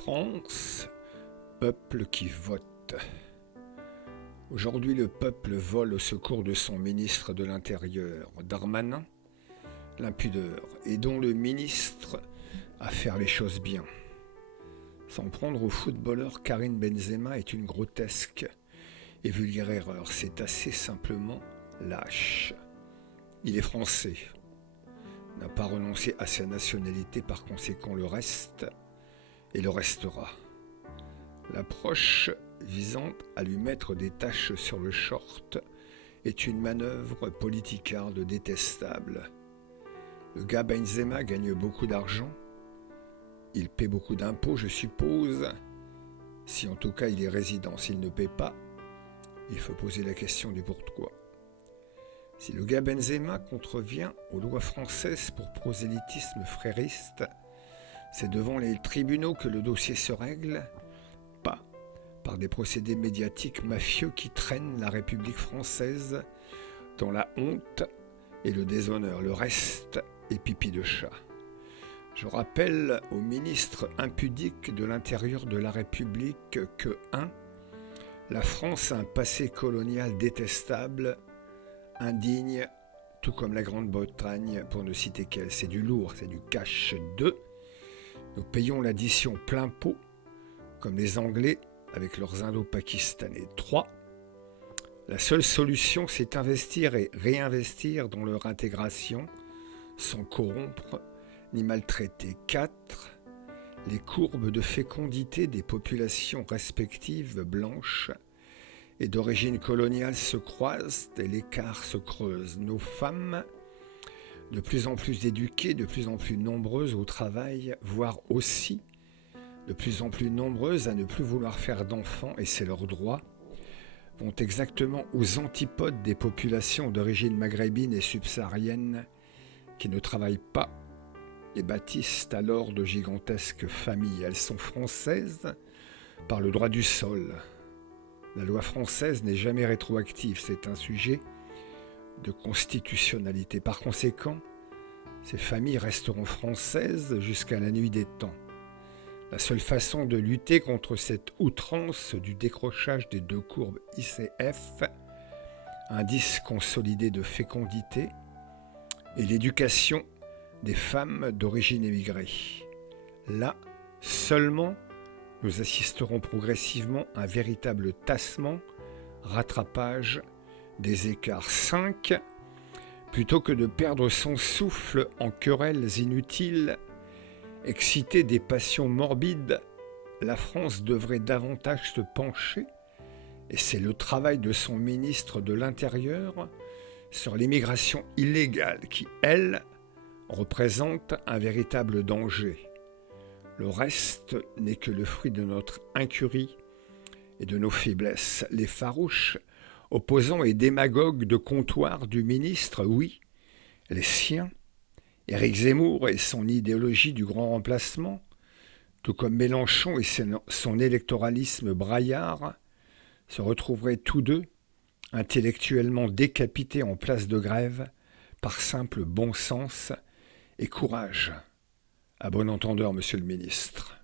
France, peuple qui vote. Aujourd'hui, le peuple vole au secours de son ministre de l'Intérieur, Darmanin, l'impudeur, et dont le ministre à faire les choses bien. S'en prendre au footballeur Karim Benzema est une grotesque et vulgaire erreur. C'est assez simplement lâche. Il est français, n'a pas renoncé à sa nationalité, par conséquent le reste et le restera. L'approche visant à lui mettre des taches sur le short est une manœuvre politicarde détestable. Le gars Benzema gagne beaucoup d'argent, il paie beaucoup d'impôts, je suppose. Si en tout cas il est résident, s'il ne paie pas, il faut poser la question du pourquoi. Si le gars Benzema contrevient aux lois françaises pour prosélytisme frériste, c'est devant les tribunaux que le dossier se règle, pas par des procédés médiatiques mafieux qui traînent la République française dans la honte et le déshonneur. Le reste est pipi de chat. Je rappelle au ministre impudique de l'Intérieur de la République que 1. La France a un passé colonial détestable, indigne, tout comme la Grande-Bretagne, pour ne citer qu'elle. C'est du lourd, c'est du cash. 2. Nous payons l'addition plein pot, comme les Anglais avec leurs Indo-Pakistanais. 3. La seule solution, c'est investir et réinvestir dans leur intégration, sans corrompre ni maltraiter. 4. Les courbes de fécondité des populations respectives blanches et d'origine coloniale se croisent et l'écart se creuse. Nos femmes, de plus en plus éduquées, de plus en plus nombreuses au travail, voire aussi de plus en plus nombreuses à ne plus vouloir faire d'enfants, et c'est leur droit, vont exactement aux antipodes des populations d'origine maghrébine et subsaharienne qui ne travaillent pas et bâtissent alors de gigantesques familles. Elles sont françaises par le droit du sol. La loi française n'est jamais rétroactive, c'est un sujet de constitutionnalité. Par conséquent, ces familles resteront françaises jusqu'à la nuit des temps. La seule façon de lutter contre cette outrance du décrochage des deux courbes ICF, indice consolidé de fécondité, est l'éducation des femmes d'origine émigrée. Là, seulement, nous assisterons progressivement à un véritable tassement, rattrapage des écarts. 5. Plutôt que de perdre son souffle en querelles inutiles, exciter des passions morbides, la France devrait davantage se pencher, et c'est le travail de son ministre de l'Intérieur, sur l'immigration illégale qui, elle, représente un véritable danger. Le reste n'est que le fruit de notre incurie et de nos faiblesses. Les farouches opposants et démagogues de comptoir du ministre, oui, les siens, Éric Zemmour et son idéologie du grand remplacement, tout comme Mélenchon et son électoralisme braillard, se retrouveraient tous deux intellectuellement décapités en place de grève par simple bon sens et courage. À bon entendeur, monsieur le ministre.